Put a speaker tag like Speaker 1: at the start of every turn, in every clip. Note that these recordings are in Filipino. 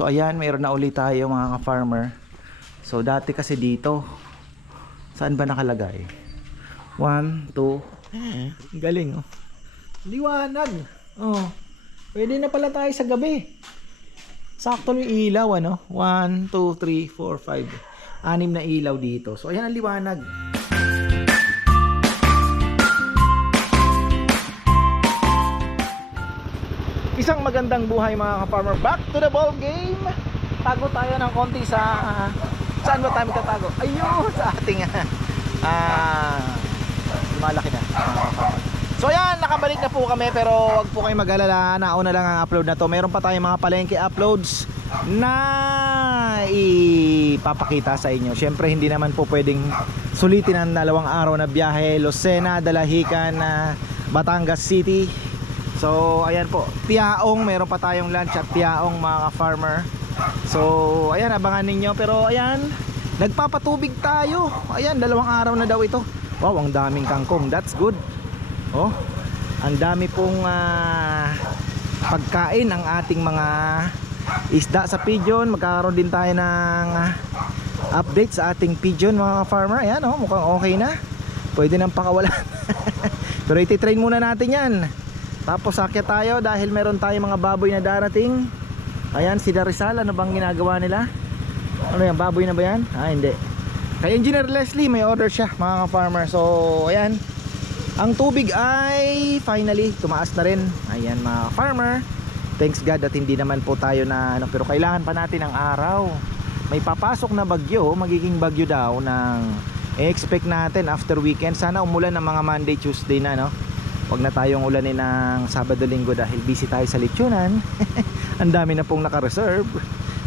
Speaker 1: So ayan, mayroon na ulit tayo mga ka-farmer. So dati kasi dito, saan ba nakalagay? 1, 2, galing oh. Liwanag. Oh. Pwede na pala tayo sa gabi. Sakto yung ilaw ano. 1, 2, 3, 4, 5. Anim na ilaw dito. So ayan ang liwanag. Isang magandang buhay mga ka-farmer. Back to the ball game. Tago tayo ng konti sa saan ba tayo magtatago? Ayun, sa ating ah lumalaki na mga ka-farmer. So ayan, nakabalik na po kami pero wag po kayong mag-alala. Nauna lang ang upload na to. Meron pa tayong mga palengke uploads na ipapakita sa inyo. Syempre hindi naman po pwedeng sulitin ang dalawang araw na biyahe. Lucena, Dalahican, ah, Batangas City. So ayan po, Tiaong, meron pa tayong lunch at Tiaong mga farmer. So ayan, abangan ninyo. Pero ayan, nagpapatubig tayo. Ayan, dalawang araw na daw ito. Wow, ang daming kangkong. That's good. Oh, ang dami pong ah, pagkain ng ating mga isda sa pigeon. Magkakaroon din tayo ng ah, update sa ating pigeon mga farmer. Ayan oh, mukhang okay na. Pwede nang pakawalan. Pero ititrain muna natin yan. Tapos akyat tayo dahil meron tayong mga baboy na darating. Ayan, si Rizal, ano bang ginagawa nila? Ano yan, baboy na ba yan? Ah, hindi. Kay Engineer Leslie, may order siya mga farmer. So, ayan. Ang tubig ay finally tumaas na rin. Ayan mga farmer. Thanks God at hindi naman po tayo na ano, pero kailangan pa natin ng araw. May papasok na bagyo, magiging bagyo daw ng expect natin after weekend. Sana umulan ng mga Monday, Tuesday na no. Huwag na tayong ulanin ng Sabado, Linggo dahil busy tayo sa lechonan. ang dami na pong naka-reserve.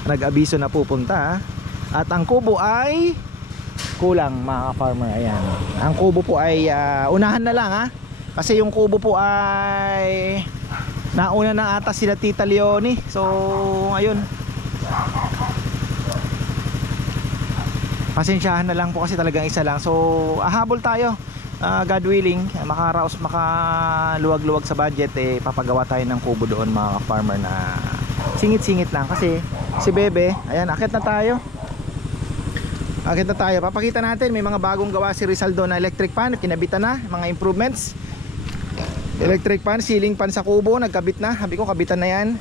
Speaker 1: Nag-abiso na pupunta. At ang kubo ay kulang mga farmer ayan. Ang kubo po ay ah, unahan na lang ha kasi yung kubo po ay nauna na ata sila Tita Leone so ayun. Pasensyahan na lang po kasi talagang isa lang. So ahabol tayo Ah, God willing makaraos makaluwag-luwag sa budget eh papagawa tayo ng kubo doon mga farmer na singit-singit lang kasi si Bebe ayan akit na tayo Akit na tayo. Papakita natin may mga bagong gawa si Rizaldo na electric fan, kinabitan na, mga improvements. Electric fan, ceiling fan sa kubo, nagkabit na. Sabi ko kabitan na 'yan.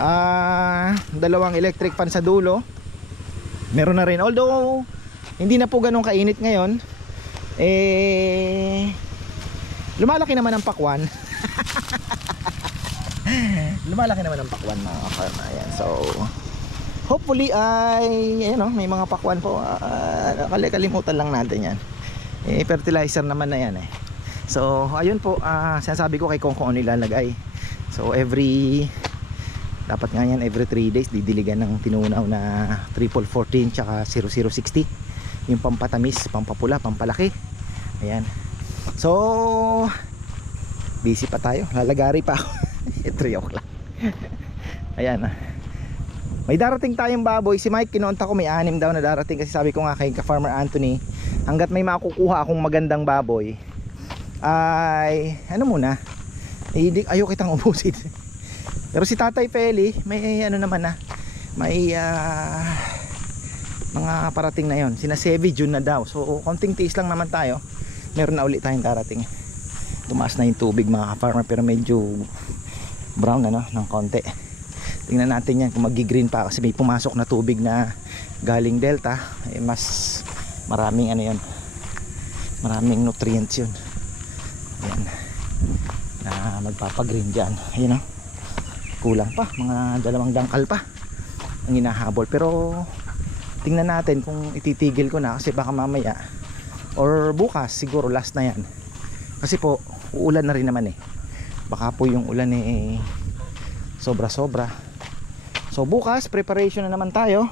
Speaker 1: Ah, dalawang electric fan sa dulo. Meron na rin. Although hindi na po ganun kainit ngayon. Eh lumalaki naman ang pakwan. lumalaki naman ang pakwan mga farmer. Ayan. So hopefully ay ayun oh, may mga pakwan po uh, kalimutan lang natin yan eh, fertilizer naman na yan eh so ayun po uh, sinasabi ko kay Kong kung ano ilalagay so every dapat nga yan every 3 days didiligan ng tinunaw na triple 14 tsaka 0060 yung pampatamis pampapula pampalaki ayan so busy pa tayo lalagari pa ako 3 o'clock ayan ah may darating tayong baboy. Si Mike kinonta ko may anim daw na darating kasi sabi ko nga kay ka-farmer Anthony, hanggat may makukuha akong magandang baboy, ay ano muna, hindi ayaw kitang ubusin. Pero si Tatay Feli, may ano naman na, may ah, mga parating na yon. Sina Sevi June na daw. So konting tiis lang naman tayo. Meron na ulit tayong darating. Tumaas na yung tubig mga ka-farmer pero medyo brown ano ng konti. Tingnan natin yan kung magi-green pa kasi may pumasok na tubig na galing delta. Eh, mas maraming ano yun maraming nutrients yun. Ayan. Na magpapagreen dyan. Ayun o kulang pa. Mga dalawang dangkal pa ang hinahabol. Pero tingnan natin kung ititigil ko na kasi baka mamaya or bukas siguro last na yan kasi po uulan na rin naman eh baka po yung ulan eh sobra sobra So bukas preparation na naman tayo.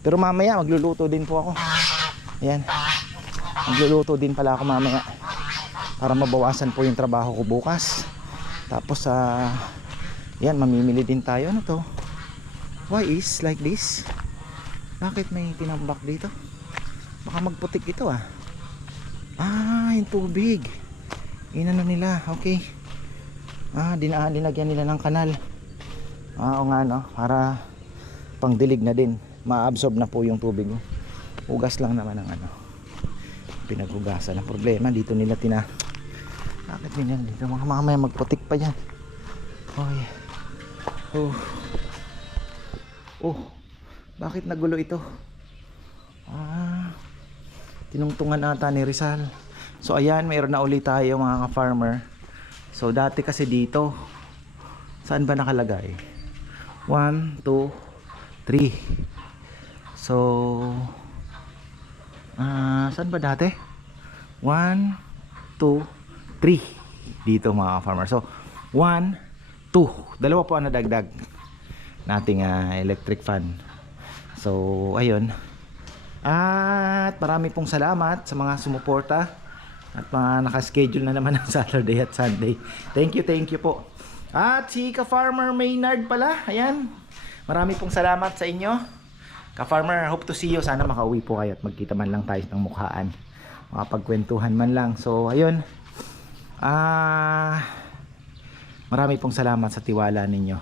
Speaker 1: Pero mamaya magluluto din po ako. Ayan. Magluluto din pala ako mamaya. Para mabawasan po yung trabaho ko bukas. Tapos sa uh, yan mamimili din tayo ano to? Why is like this? Bakit may tinambak dito? Baka magputik ito ah. Ah, yung tubig. Inano nila. Okay. Ah, dinaan dinagyan nila ng kanal. Ah, o nga no, para pangdilig na din ma-absorb na po yung tubig ugas lang naman ang ano pinaghugasan ang problema dito nila tina bakit ganyan dito mga mamaya magputik pa yan Oy. oh oh bakit nagulo ito ah tinungtungan ata ni Rizal. So ayan mayroon na ulit tayo mga ka-farmer. So dati kasi dito saan ba nakalagay? 1, 2, 3 so ah saan ba dati? 1, 2, 3 dito mga farmer so 1, 2 dalawa po ang nadagdag nating ah, electric fan. So ayun at marami pong salamat sa mga sumuporta at mga nakaschedule na naman ng Saturday at Sunday. Thank you thank you po. At si ka-farmer Maynard pala ayan. Marami pong salamat sa inyo. Ka-farmer hope to see you. Sana makauwi po kayo at magkita man lang tayo ng mukhaan. Makapagkwentuhan man lang. So ayun. Ah marami pong salamat sa tiwala ninyo.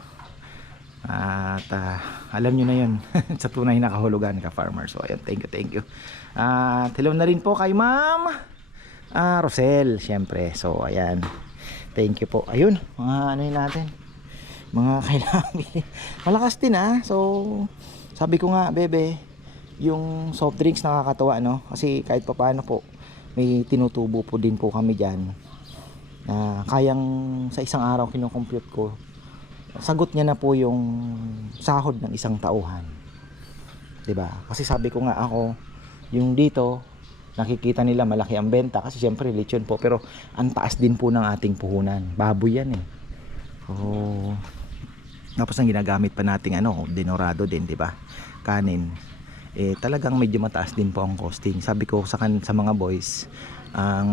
Speaker 1: At ah, alam nyo na yun. Sa tunay na kahulugan ka farmer so ayun thank you thank you. At hello na rin po kay ma'am ah, Rosel syempre. So ayan. Thank you po. Ayun mga ano yun natin? Mga kailangan. Bili. malakas din ah. So sabi ko nga bebe yung soft drinks nakakatawa no? Kasi kahit papaano po may tinutubo po din po kami dyan na kayang sa isang araw kinocompute ko sagot niya na po yung sahod ng isang tauhan. 'di ba kasi sabi ko nga ako yung dito nakikita nila malaki ang benta kasi syempre lechon po. Pero ang taas din po ng ating puhunan. Baboy yan eh. Oh tapos ang ginagamit pa nating ano dinorado din 'di ba kanin. Eh talagang medyo mataas din po ang costing. Sabi ko sa kan sa mga boys ang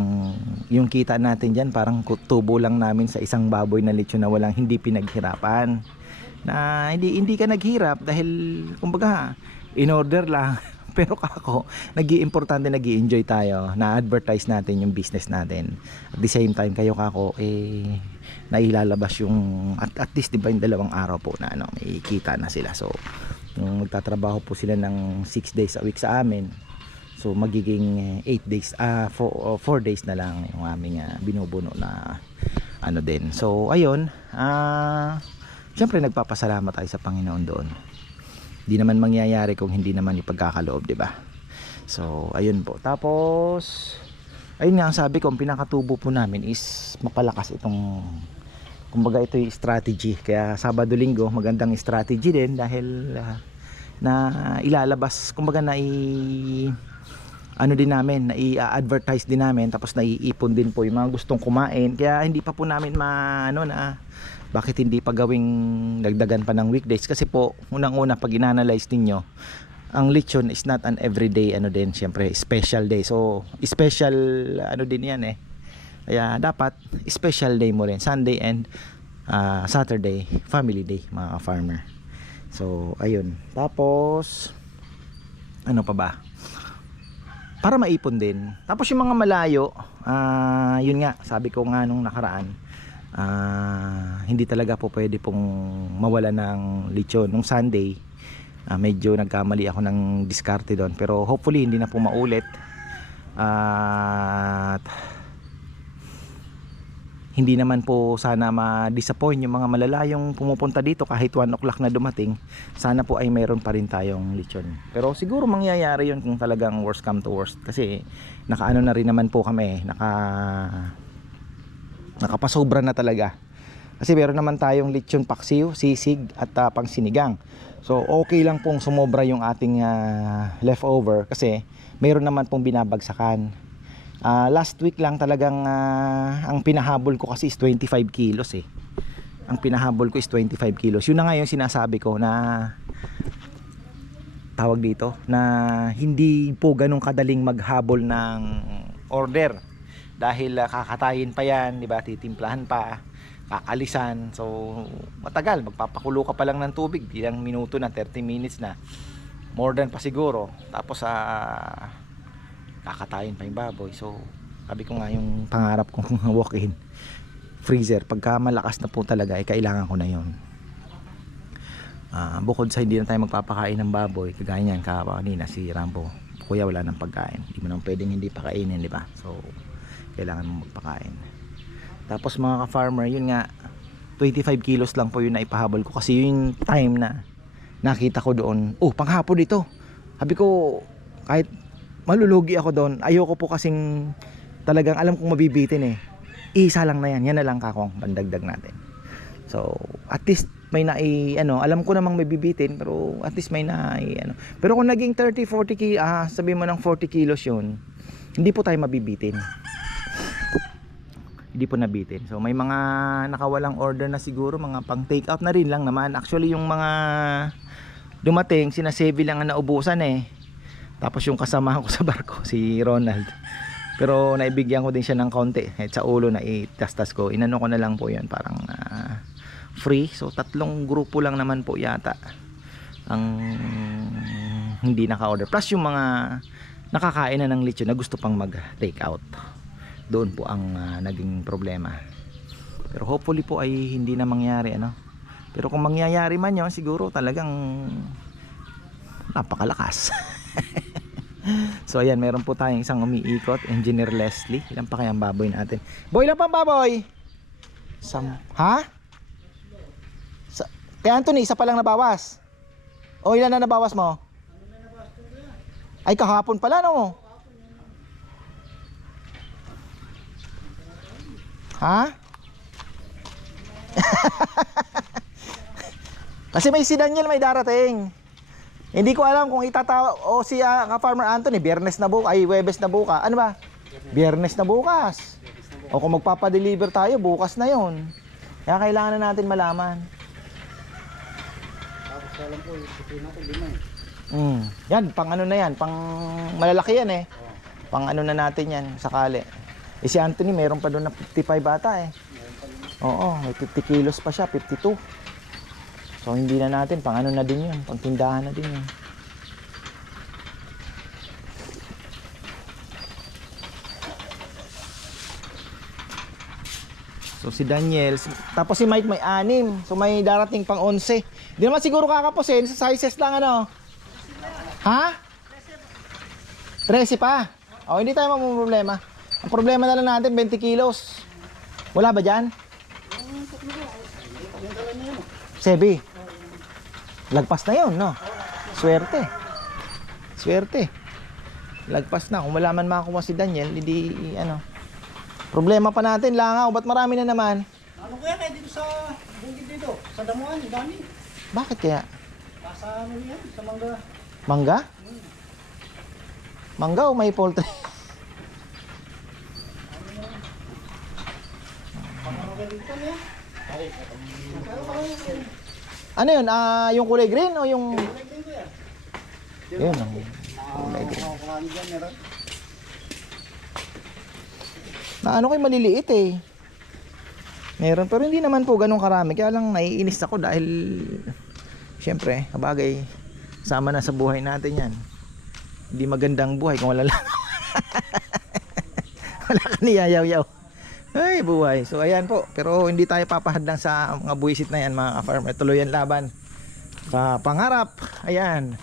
Speaker 1: yung kita natin diyan parang tubo lang namin sa isang baboy na lechon na walang hindi pinaghirapan. Na hindi hindi ka naghirap dahil kumbaga in order lang. Pero kako nag-iimportante nag enjoy tayo. Na advertise natin yung business natin. At the same time kayo kako eh nailalabas yung at, at least di ba yung dalawang araw po na ano may kita na sila. So magtatrabaho po sila ng 6 days a week sa amin so magiging 8 days ah 4 days na lang yung aming ah, binubuno na ano din. So ayun ah syempre nagpapasalamat tayo sa Panginoon doon. Di naman mangyayari kung hindi naman ipagkakaloob di ba? So ayun po. Tapos ayun nga ang sabi ko pinakatubo po namin is mapalakas itong kumbaga ito yung strategy. Kaya Sabado Linggo magandang strategy din dahil ah, na ilalabas kumbaga na i ano din namin na i-advertise din namin tapos naiipon din po yung mga gustong kumain. Kaya hindi pa po namin ma ano na bakit hindi pa gawing dagdagan pa ng weekdays? Kasi po unang-una pag inanalyze ninyo ang lechon is not an everyday ano din syempre special day. So special ano din yan eh. Kaya dapat special day mo rin Sunday and ah, Saturday family day mga farmer so ayun. Tapos ano pa ba para maipon din. Tapos yung mga malayo, ah, yun nga, sabi ko nga nung nakaraan, ah, hindi talaga po pwede pong mawala ng lechon. Nung Sunday, ah, medyo nagkamali ako ng diskarte doon. Pero hopefully hindi na po maulit. At hindi naman po sana ma-disappoint yung mga malalayong pumupunta dito kahit 1 o'clock na dumating. Sana po ay mayroon pa rin tayong lechon. Pero siguro mangyayari yun kung talagang worst come to worst. Kasi nakaano na rin naman po kami naka nakapasobra na talaga. Kasi meron naman tayong lechon paksiw, sisig at uh, pang sinigang so okay lang pong sumobra yung ating ah, leftover kasi meron naman pong binabagsakan Ah, last week lang talagang ah, ang pinahabol ko kasi is 25 kilos eh. Ang pinahabol ko is 25 kilos. Yun na nga yung sinasabi ko na tawag dito na hindi po ganun kadaling maghabol ng order dahil ah, kakatayin pa yan, 'di ba? Titimplahan pa, kakalisan. So matagal, magpapakulo ka pa lang ng tubig, ilang minuto na, 30 minutes na. More than pa siguro. Tapos sa kakatayin pa yung baboy so sabi ko nga yung pangarap kong walk-in freezer pagka malakas na po talaga eh kailangan ko na yon Ah, bukod sa hindi na tayo magpapakain ng baboy, kagaya niyan kanina si Rambo, kuya wala nang pagkain. Hindi mo nang pwedeng hindi pakainin, di ba? So, kailangan mo magpakain. Tapos mga ka-farmer, yun nga, 25 kilos lang po yun na ipahabol ko kasi yung time na nakita ko doon, oh, panghapon dito. Sabi ko, kahit malulugi ako doon, ayoko po kasing talagang alam kong mabibitin eh. Isa lang na yan, yan na lang kakong pandagdag natin. So, at least may na ano, alam ko namang may bibitin pero at least may na ano. Pero kung naging 30, 40 ki, ah, sabi mo ng 40 kilos 'yun, hindi po tayo mabibitin. Hindi po nabitin. So may mga nakawalang order na siguro, mga pang take out na rin lang naman. Actually yung mga dumating, sina Sevi lang ang naubusan eh. Tapos yung kasama ko sa barko, si Ronald. Pero naibigyan ko din siya ng konti. Kahit sa ulo na itastas ko. Inano ko na lang po yan. Parang ah, free. So tatlong grupo lang naman po yata ang hindi naka-order. Plus yung mga nakakain na ng lechon na gusto pang mag-take out. Doon po ang ah, naging problema. Pero hopefully po ay hindi na mangyari ano. Pero kung mangyayari man yon siguro talagang napakalakas. so ayan, meron po tayong isang umiikot, Engineer Leslie. Ilan pa kaya ang baboy natin? Boy, ilan pa ang baboy? Sam ha? Sa Kaya Anthony, isa pa lang nabawas. O ilan na nabawas mo? Ay kahapon pala no. Ha? Kasi may si Daniel may darating. Hindi ko alam kung itatawa o si ah, ka Farmer Anthony, Biyernes na bukas, ay Webes na bukas. Ano ba? Biyernes na bukas. O kung magpapa-deliver tayo, bukas na 'yon. Kaya kailangan na natin malaman.
Speaker 2: Tapos alam ko, yung puti natin lima eh.
Speaker 1: Mm. Yan, pang ano na yan, pang malalaki yan eh. Pang ano na natin yan, sakali. Eh si Anthony, meron pa doon na 55 bata eh. Oo, may 50 kilos pa siya, 52. So hindi na natin, pang ano na din yun, pang tindahan na din yun. So si Daniel, tapos si Mike may anim. So may darating pang 11. Hindi naman siguro kakapusin sa sizes lang ano. Ha? 13 pa. O hindi tayo problema. Ang problema na lang natin 20 kilos. Wala ba dyan? Sebi. Lagpas na yun, no? Swerte. Swerte. Lagpas na. Kung wala man makakuha si Daniel, hindi ano. Problema pa natin, langaw. Ba't marami na naman?
Speaker 2: Ano kaya kaya dito sa bukid dito? Sa damuhan, dami.
Speaker 1: Bakit kaya?
Speaker 2: Nasa ano yan, sa mangga.
Speaker 1: Mangga? Mangga o may poultry?
Speaker 2: Pangano dito niya. Ay, Nakano ka lang yun.
Speaker 1: Ano yun? Ah, yung kulay green o yung... Yun, ang kulay green. Na ano kayo maliliit eh. Meron, pero hindi naman po ganun karami. Kaya lang naiinis ako dahil syempre, kabagay, sama na sa buhay natin yan. Hindi magandang buhay kung wala lang. wala ka niyayaw-yaw. Ay, buhay. So, ayan po. Pero hindi tayo papahadlang sa mga buwisit na yan, mga farmer. Tuloy ang laban. Sa pangarap. Ayan.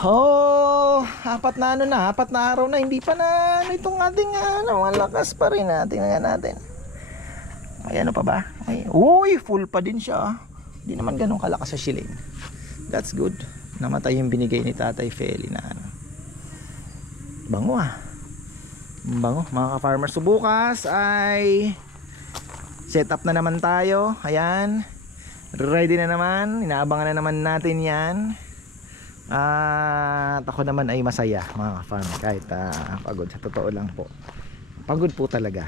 Speaker 1: Oh, apat na ano na, apat na araw na, hindi pa na ano itong ating ano, malakas pa rin natin nga natin. May ano pa ba? May, uy, full pa din siya. ah. Hindi naman ganun kalakas sa shilling. That's good. Namatay yung binigay ni Tatay Feli na ano. Bango ah. Bango, mga ka-farmer. So bukas ay set up na naman tayo. Ayan. Ready na naman. Inaabangan na naman natin yan. At ako naman ay masaya mga farm kahit ah, pagod sa totoo lang po. Pagod po talaga.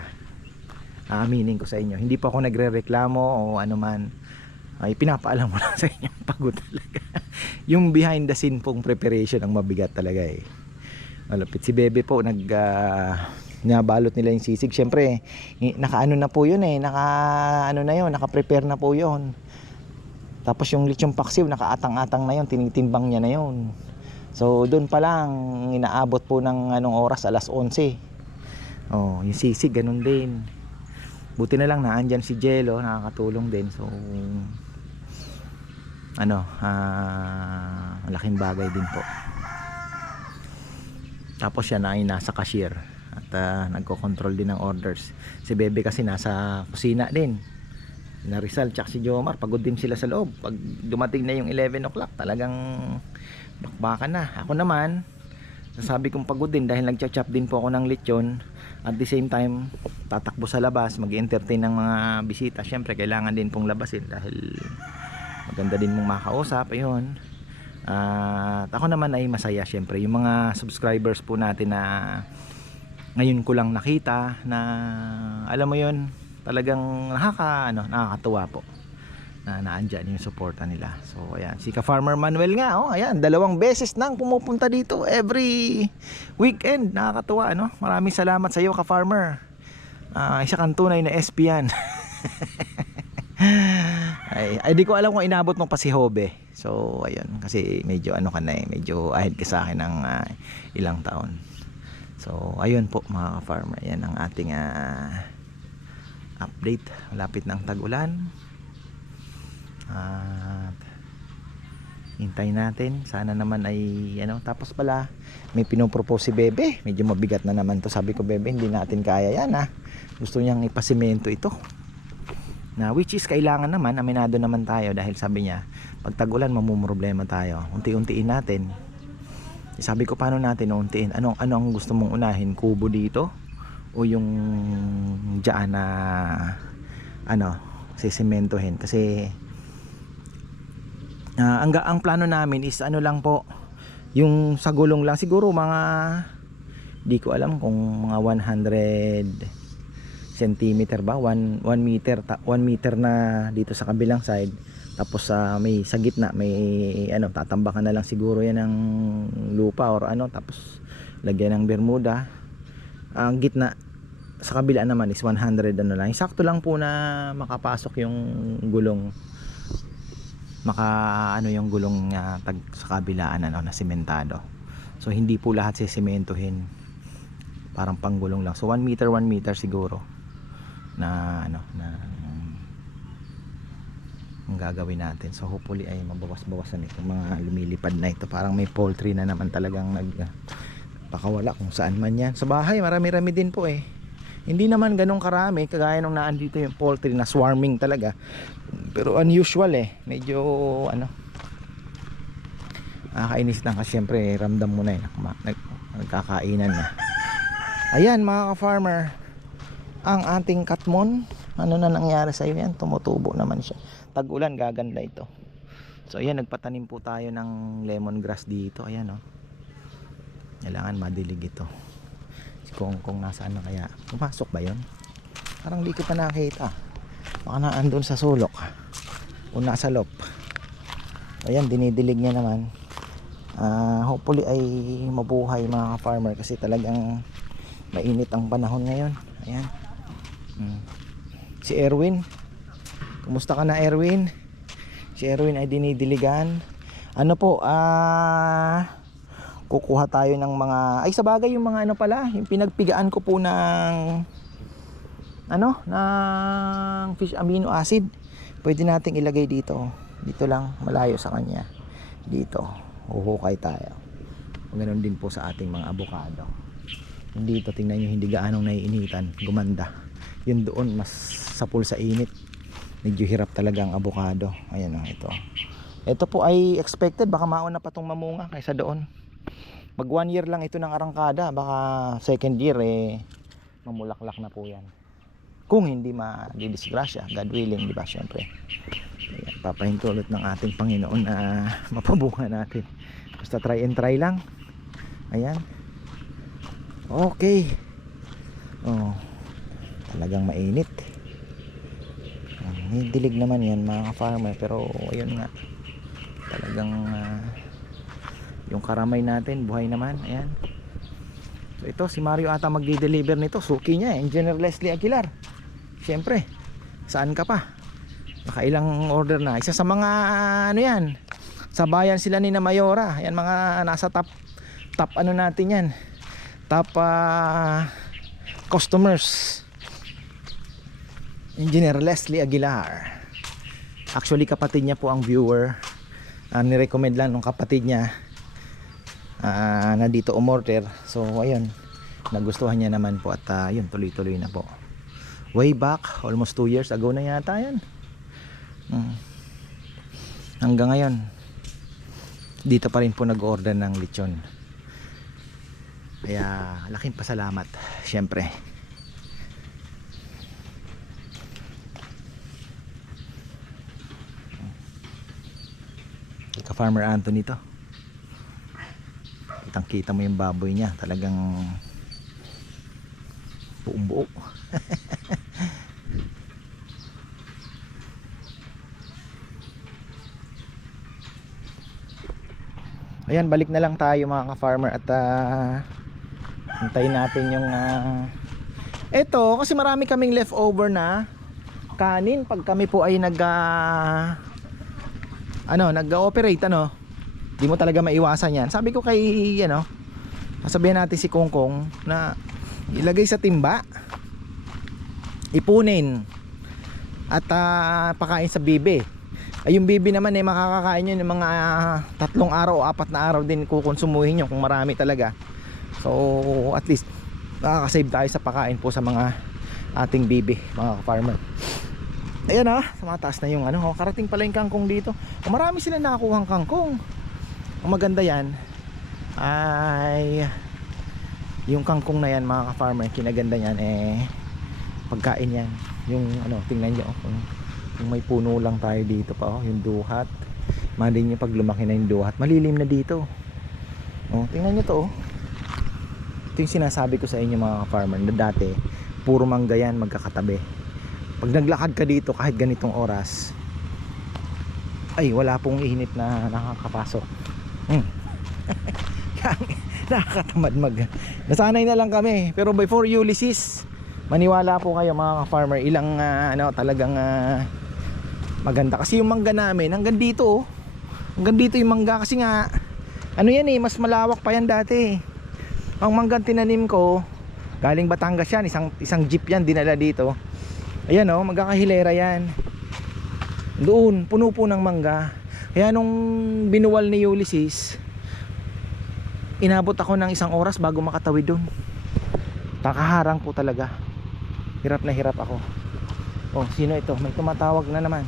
Speaker 1: Aaminin ko sa inyo. Hindi pa ako nagrereklamo o ano man. Ay pinapaalam mo lang sa inyo pagod talaga. yung behind the scene pong preparation ang mabigat talaga eh. Malapit si Bebe po nag ah, nabalot nila yung sisig. Syempre, nakaano na po yun eh. Naka ano na yun, naka-prepare na po yun. Tapos yung lechong paksiw, nakaatang-atang na yun, tinitimbang niya na yun. So doon pa lang, inaabot po ng anong oras, alas 11. Oh, yung sisig, ganun din. Buti na lang, naandyan si Jello, nakakatulong din. So, ano, ah, malaking bagay din po. Tapos siya na ay nasa cashier at ah, nagko-control din ng orders. Si Bebe kasi nasa kusina din. Na Rizal tsaka si Jomar, pagod din sila sa loob. Pag dumating na yung 11 o'clock, talagang bakbakan na. Ako naman, sabi kong pagod din dahil nagcha-chop din po ako ng lechon. At the same time, tatakbo sa labas, mag-entertain ng mga bisita. Siyempre, kailangan din pong labasin dahil maganda din mong makausap. Ayun. At ako naman ay masaya syempre. Yung mga subscribers po natin na ngayon ko lang nakita na alam mo yon talagang nakaka ano nakakatuwa po na naandyan yung suporta nila. So ayan. Si ka Farmer Manuel nga oh ayan. Dalawang beses nang pumupunta dito every weekend. Nakakatuwa ano? Maraming salamat sa iyo ka Farmer Ah, isa kang tunay na SP yan ay, ay di ko alam kung inabot mo pa si Hobe so ayun kasi medyo ano ka na eh medyo ahead ka sa akin ng ah, ilang taon So, ayun po mga farmer yan ang ating ah, update. Malapit ng tag-ulan. At hintay natin. Sana naman ay ano, tapos pala may pinopropose si Bebe. Medyo mabigat na naman to. Sabi ko, Bebe, hindi natin kaya yan ha. Gusto niyang ipasimento ito. Na which is kailangan naman, aminado naman tayo dahil sabi niya, pag tag-ulan mamumroblema tayo. Unti-untiin natin. Sabi ko paano natin untiin? Ano ano ang gusto mong unahin? Kubo dito o yung diyan na ano, sisimentohin kasi ah, ang ang plano namin is ano lang po yung sa gulong lang siguro mga di ko alam kung mga 100 centimeter ba? 1 1 meter 1 meter na dito sa kabilang side. Tapos sa may sa gitna may ano tatambakan na lang siguro yan ng lupa or ano. Tapos lagyan ng bermuda. Ang gitna sa kabila naman is 100 ano lang. Sakto lang po na makapasok yung gulong. Maka ano yung gulong niya tag sa kabilaan ano na sementado so hindi po lahat sisementohin. Parang panggulong lang. So 1 meter 1 meter siguro na ano na ang gagawin natin. So hopefully ay mabawas-bawasan itong mga lumilipad na ito. Parang may poultry na naman talagang nag pakawala kung saan man yan. Sa bahay marami-rami din po eh. Hindi naman ganun karami kagaya nung naandito yung poultry na swarming talaga. Pero unusual eh. Medyo ano nakakainis lang kasi syempre ramdam mo na eh nag, nagkakainan na. Ayan mga ka-farmer ang ating katmon ano na nangyari sa iyo yan? Tumutubo naman siya. Tag-ulan gaganda ito. So ayan nagpatanim po tayo ng lemongrass dito. Ayan oh. Kailangan madilig ito. Kung kung nasaan na kaya? Pumasok ba yon parang di ko pa nakita. Baka naandun sa sulok. O nasa loob. Ayan dinidilig niya naman. Ah, hopefully ay mabuhay mga farmer kasi talagang mainit ang panahon ngayon. Ayan. Si Erwin. Kumusta ka na Erwin? Si Erwin ay dinidiligan. Ano po ah kukuha tayo ng mga ay sa bagay yung mga ano pala yung pinagpigaan ko po ng ano ng fish amino acid. Pwede nating ilagay dito. Dito lang malayo sa kanya. Dito huhukay tayo. Ganoon din po sa ating mga abukado. Dito tingnan nyo hindi gaanong naiinitan gumanda yun doon mas sapul sa init. Medyo hirap talaga ang abukado. Ayan o ito. Ito po ay expected. Baka mauna pa tong mamunga kaysa doon. Mag one year lang ito ng arangkada. Baka second year eh mamulaklak na po yan. Kung hindi ma-disgrasya God willing di ba syempre. Ayan, papahintulot ng ating Panginoon na mapabunga natin. Basta try and try lang. Ayan. Okay. Oh talagang mainit. Ah, may dilig naman yan mga farmer pero ayun nga. Talagang ah, yung karamay natin buhay naman ayan. So ito si Mario ata magdi-deliver nito. Suki niya eh. Engineer Leslie Aguilar. Syempre saan ka pa? Nakailang order na. Isa sa mga ano yan sa bayan sila ni na Mayora. Yan mga nasa top top ano natin yan. Top ah, customers Engineer Leslie Aguilar actually kapatid niya po ang viewer Ah, nirecommend lang ng kapatid niya ah, na dito umorder. So ayun, nagustuhan niya naman po at ah, yun tuloy-tuloy na po. Way back, almost 2 years ago na yata yan. Mm. Hanggang ngayon, dito pa rin po nag-order ng lechon. Kaya laking pasalamat, syempre. Ka Farmer Anthony to. Kitang kita mo yung baboy niya, talagang buong buo. Ayan, balik na lang tayo mga ka-farmer at ah, hintayin natin yung ah, eto, kasi marami kaming leftover na kanin pag kami po ay nag ah, ano, nag-ooperate ano. Di mo talaga maiwasan 'yan. Sabi ko kay ano, sabihin natin si Kongkong na ilagay sa timba. Ipunin at ah, pakain sa bibe. Ay yung bibi naman eh makakakain yun ng mga ah, tatlong araw o apat na araw din kukonsumuhin yun kung marami talaga. So at least nakakasave tayo sa pakain po sa mga ating bibi, mga farmer. Ayan ah, sumataas na yung ano, oh, karating pala yung kangkong dito. Oh, marami sila nakakuhang kangkong. Ang maganda yan ay yung kangkong na yan mga ka-farmer, kinaganda yan eh pagkain yan. Yung ano, tingnan nyo oh, kung, kung may puno lang tayo dito pa oh, yung duhat. Mali nyo pag lumaki na yung duhat, malilim na dito. Oh, tingnan nyo to oh. Ito yung sinasabi ko sa inyo mga ka-farmer na dati puro mangga yan magkakatabi pag naglakad ka dito kahit ganitong oras ay wala pong init na nakakapasok. Hmm. nakakatamad mag nasanay na lang kami. Pero before Ulysses maniwala po kayo mga farmer ilang ah, ano talagang ah, maganda. Kasi yung mangga namin hanggang dito oh. hanggang dito yung mangga. Kasi nga ano yan eh mas malawak pa yan dati ang manggang tinanim ko galing Batangas yan. Isang, isang jeep yan dinala dito Ayan oh, magkakahilera yan. Doon, puno po ng mangga. Kaya nung binuwal ni Ulysses, inabot ako ng isang oras bago makatawid doon. Takaharang po talaga. Hirap na hirap ako. Oh, sino ito? May tumatawag na naman.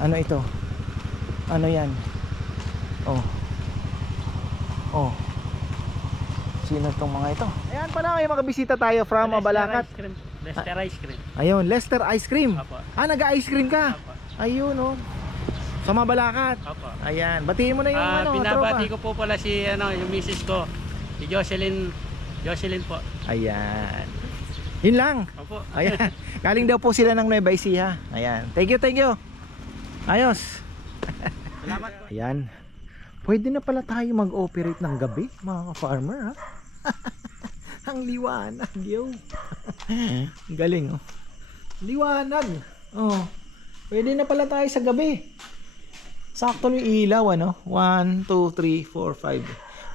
Speaker 1: Ano ito? Ano yan? Oh. Oh. Sino itong mga ito? Ayan pala, may makabisita tayo from Mabalakat.
Speaker 2: Lester ice cream.
Speaker 1: Ayun, Lester Ice Cream.
Speaker 2: Apo.
Speaker 1: Ah, nag-ice cream ka?
Speaker 2: Apo.
Speaker 1: Ayun, oh. Sa Mabalakat.
Speaker 2: Apo.
Speaker 1: Ayan, batiin mo na yung
Speaker 2: Ah,
Speaker 1: ano,
Speaker 2: binabati ko po pala si ano, yung misis ko. Si Jocelyn. Jocelyn po.
Speaker 1: Ayan. Yun lang.
Speaker 2: Opo.
Speaker 1: Ayan. Galing daw po sila ng Nueva Ecija. Ayan. Thank you, thank you. Ayos.
Speaker 2: Salamat po.
Speaker 1: Ayan. Pwede na pala tayo mag-operate ng gabi, mga farmer ha? Ang liwanag, yo. Galing, oh. Liwanag. Oh. Pwede na pala tayo sa gabi. Sakto yung ilaw, ano? 1, 2, 3, 4,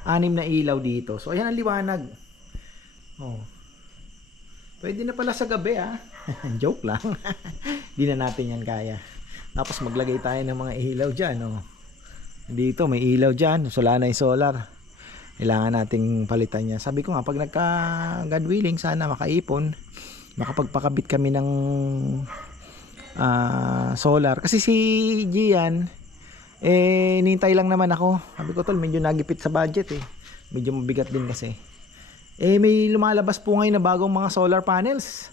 Speaker 1: 5. Anim na ilaw dito. So, ayan ang liwanag. Oh. Pwede na pala sa gabi, ah. Joke lang. Di na natin yan kaya. Tapos maglagay tayo ng mga ilaw dyan, oh. Dito, may ilaw dyan. Wala na yung solar kailangan nating palitan yan. Sabi ko nga, pag nagka God willing, sana makaipon, makapagpakabit kami ng ah, solar. Kasi si Gian, eh, nintay lang naman ako. Sabi ko, tol, medyo nagipit sa budget eh. Medyo mabigat din kasi. Eh, may lumalabas po ngayon na bagong mga solar panels.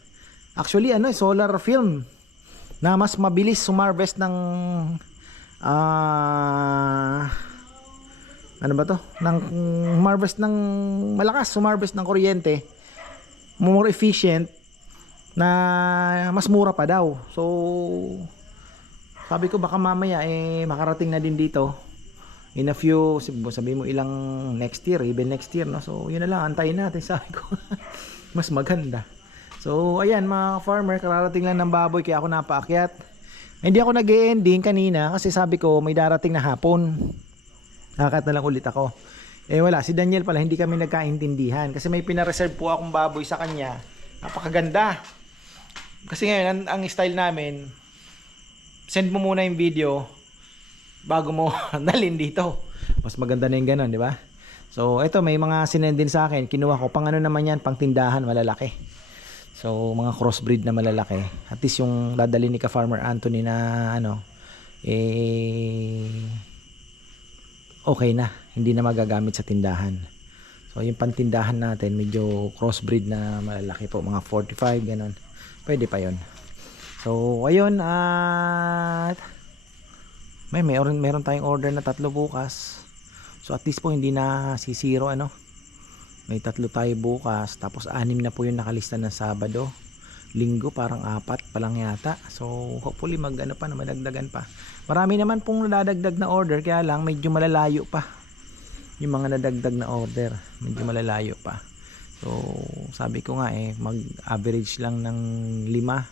Speaker 1: Actually, ano, eh, solar film na mas mabilis sumarvest ng ah ano ba to? Ng harvest ng malakas, sumarvest ng kuryente. More efficient na mas mura pa daw. So sabi ko baka mamaya eh makarating na din dito in a few sabi mo ilang next year even next year no so yun na lang antayin natin sabi ko mas maganda so ayan mga farmer kararating lang ng baboy kaya ako napaakyat hindi ako nag-ending kanina kasi sabi ko may darating na hapon Nakat na lang ulit ako. Eh wala, si Daniel pala hindi kami nagkaintindihan kasi may pinareserve po akong baboy sa kanya. Napakaganda. Kasi ngayon ang, ang style namin send mo muna yung video bago mo dalhin dito. Mas maganda na yung ganun, di ba? So, ito may mga sinend din sa akin. Kinuha ko pang ano naman yan, pang tindahan, malalaki. So, mga crossbreed na malalaki. At least yung dadali ni ka Farmer Anthony na ano, eh, okay na. Hindi na magagamit sa tindahan. So, yung pantindahan natin, medyo crossbreed na malalaki po. Mga 45, ganun. Pwede pa yon So, ayun, at may meron, meron tayong order na tatlo bukas. So, at least po hindi na si zero, ano. May tatlo tayo bukas. Tapos, anim na po yung nakalista ng Sabado. Linggo, parang apat pa lang yata. So, hopefully mag, ano pa, na madagdagan pa. Marami naman pong nadadagdag na order. Kaya lang, medyo malalayo pa. Yung mga nadagdag na order. Medyo malalayo pa. So, sabi ko nga eh, mag-average lang ng lima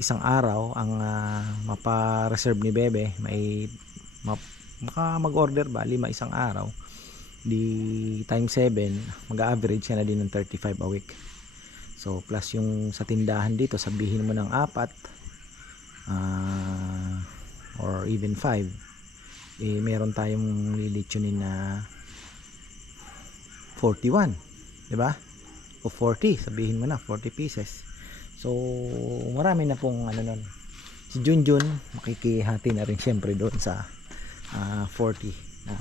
Speaker 1: isang araw ang ah, mapa-reserve ni Bebe. May maka mag-order ba? Lima isang araw. Di time 7, mag-average siya na din ng 35 a week. So, plus yung sa tindahan dito, sabihin mo ng apat ah, or even 5 eh, meron tayong lilitsunin na 41 di ba? o 40 sabihin mo na 40 pieces. So marami na pong ano nun. Si Junjun makikihati na rin syempre doon sa ah, 40 na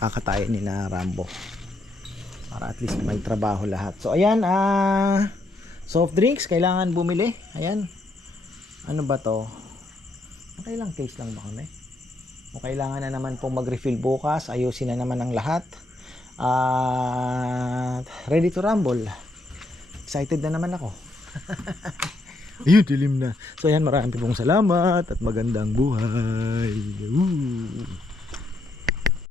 Speaker 1: kakatayin ni na Rambo para at least may trabaho lahat. So ayan ah soft drinks kailangan bumili. Ayan. Ano ba to? Nakailang case lang ba kami? O kailangan na naman pong mag-refill bukas ayusin na naman ang lahat. At ready to rumble. Excited na naman ako. Ayun dilim na. So ayan marami pong salamat at magandang buhay. Woo!